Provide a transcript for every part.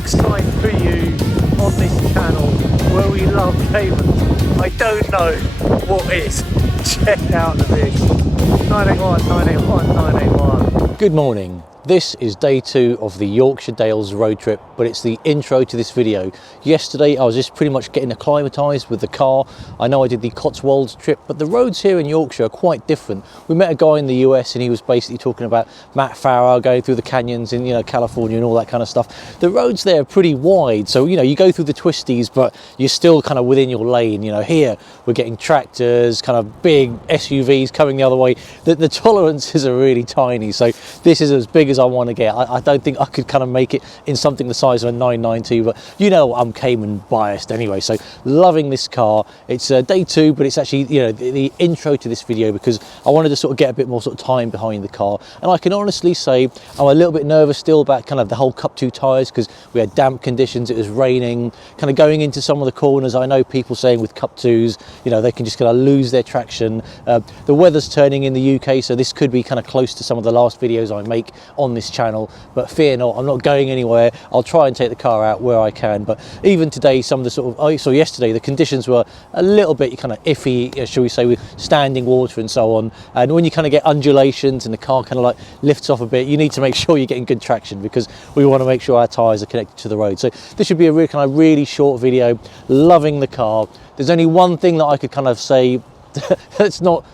next time for you on this channel where we love Caymans. I don't know what is. Check out the vehicle. 981, 981, 981. Good morning. This is day 2 of the Yorkshire Dales road trip, but it's the intro to this video. Yesterday I was just pretty much getting acclimatised with the car. I know I did the Cotswolds trip, but the roads here in Yorkshire are quite different. We met a guy in the US and he was basically talking about Matt Farah going through the canyons in California and all that kind of stuff. The roads there are pretty wide, so you go through the twisties, but you're still kind of within your lane. Here we're getting tractors, kind of big SUVs coming the other way. The tolerances are really tiny, so this is as big as I want to get. I don't think I could kind of make it in something the size of a 992, but I'm Cayman biased anyway, so loving this car. It's day 2, but it's actually the intro to this video because I wanted to sort of get a bit more sort of time behind the car. And I can honestly say I'm a little bit nervous still about kind of the whole Cup 2 tyres because we had damp conditions, it was raining, kind of going into some of the corners. I know people saying with Cup 2s they can just kind of lose their traction. The weather's turning in the UK, so this could be kind of close to some of the last videos I make on this channel, but fear not, I'm not going anywhere. I'll try and take the car out where I can. But even today, some of the yesterday the conditions were a little bit kind of iffy, shall we say, with standing water and so on. And when you kind of get undulations and the car kind of like lifts off a bit, you need to make sure you're getting good traction because we want to make sure our tyres are connected to the road. So this should be a really short video. Loving the car. There's only one thing that I could kind of say that's not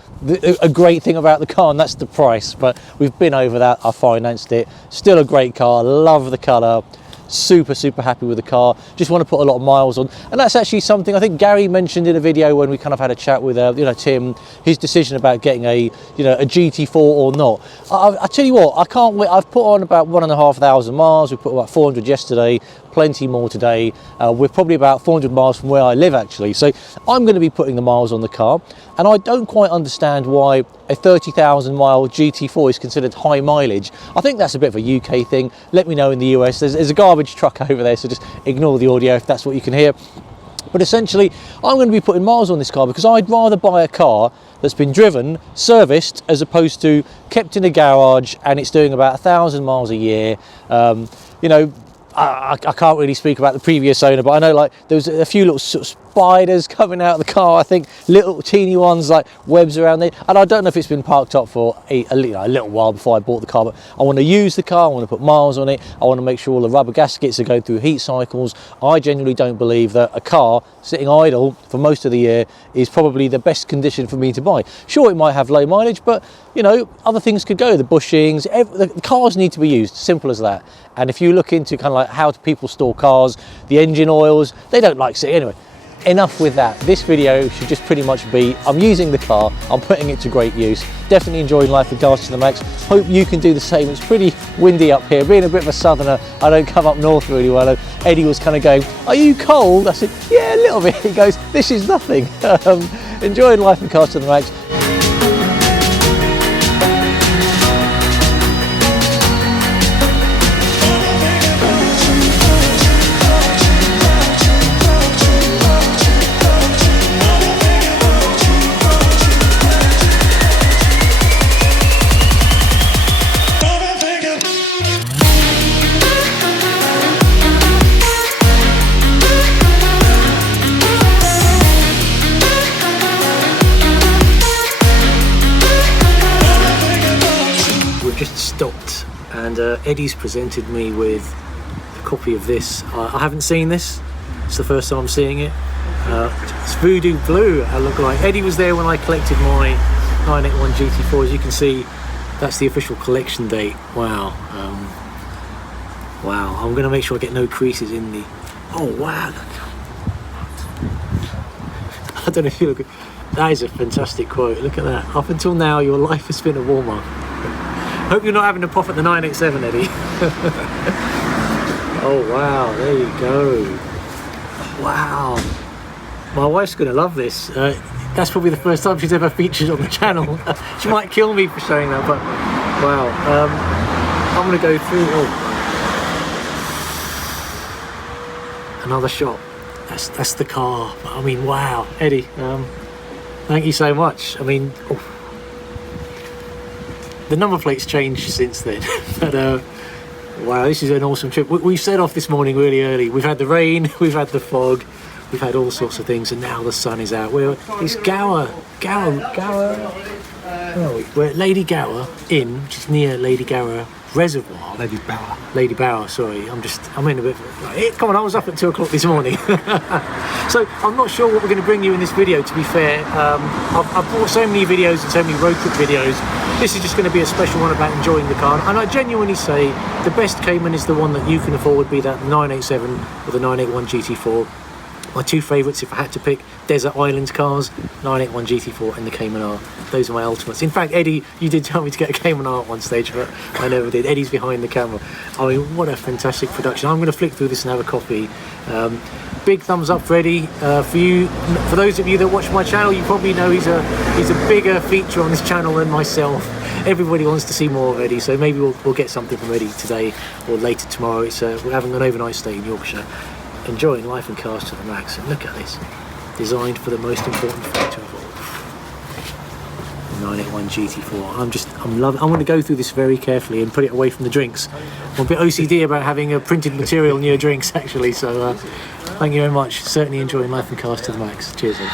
a great thing about the car, and that's the price, but we've been over that. I financed it. Still a great car. Love the colour. Super happy with the car. Just want to put a lot of miles on, and that's actually something I think Gary mentioned in a video when we kind of had a chat with Tim, his decision about getting a GT4 or not. I tell you what, I can't wait. I've put on about 1,500 miles. We put about 400 yesterday, plenty more today. We're probably about 400 miles from where I live actually, so I'm going to be putting the miles on the car. And I don't quite understand why a 30,000 mile GT4 is considered high mileage. I think that's a bit of a UK thing. Let me know in the US. There's a garbage truck over there, so just ignore the audio if that's what you can hear. But essentially, I'm going to be putting miles on this car because I'd rather buy a car that's been driven, serviced, as opposed to kept in a garage and it's doing about 1,000 miles a year. I can't really speak about the previous owner, but I know like there was a few little sort of spiders coming out of the car. I think little teeny ones like webs around there, and I don't know if it's been parked up for a little while before I bought the car. But I want to use the car, I want to put miles on it, I want to make sure all the rubber gaskets are going through heat cycles. I genuinely don't believe that a car sitting idle for most of the year is probably the best condition for me to buy. Sure, it might have low mileage, but other things could go. The bushings, the cars need to be used, simple as that. And if you look into kind of like how people store cars, the engine oils, they don't like sitting. Anyway, enough with that. This video should just pretty much be, I'm using the car, I'm putting it to great use. Definitely enjoying life with cars to the max. Hope you can do the same. It's pretty windy up here. Being a bit of a southerner, I don't come up north really well. And Eddie was kind of going, are you cold? I said, yeah, a little bit. He goes, this is nothing. Enjoying life with cars to the max. Stopped and Eddie's presented me with a copy of this. I haven't seen this, it's the first time I'm seeing it. It's Voodoo Blue. I look like Eddie was there when I collected my 981 GT4. As you can see, that's the official collection date. Wow. Wow, I'm gonna make sure I get no creases in the, oh wow, I don't know if you look, that is a fantastic quote. Look at that. Up until now your life has been a warm-up. Hope you're not having to pop at the 987, Eddie. Oh wow, there you go. Wow. My wife's gonna love this. That's probably the first time she's ever featured on the channel. She might kill me for showing that, but wow. I'm gonna go through, another shot. That's the car. I mean, wow. Eddie, thank you so much. I mean, the number plate's changed since then, but Wow, this is an awesome trip. We set off this morning really early. We've had the rain, we've had the fog, we've had all sorts of things, and now the sun is out. It's Gower. Where are we? We're at Lady Gower Inn, which is near Lady Gower Reservoir. Lady Bower, sorry. I'm in a bit. Come on, I was up at 2 o'clock this morning. So I'm not sure what we're going to bring you in this video, to be fair. I've brought so many videos and so many road trip videos. This is just going to be a special one about enjoying the car. And I genuinely say the best Cayman is the one that you can afford, be that 987 or the 981 GT4. My two favourites, if I had to pick, desert island cars, 981 GT4 and the Cayman R. Those are my ultimates. In fact, Eddie, you did tell me to get a Cayman R at one stage, but I never did. Eddie's behind the camera. I mean, what a fantastic production. I'm going to flick through this and have a coffee. Big thumbs up for Eddie. For those of you that watch my channel, you probably know he's a bigger feature on this channel than myself. Everybody wants to see more of Eddie, so maybe we'll get something from Eddie today or later tomorrow. We're having an overnight stay in Yorkshire, enjoying life and cars to the max. And look at this, designed for the most important factor of all, 981 GT4. I'm going to go through this very carefully and put it away from the drinks. I'm a bit OCD about having a printed material near drinks, actually. So thank you very much. Certainly enjoying life and cars to the max. Cheers, Ed.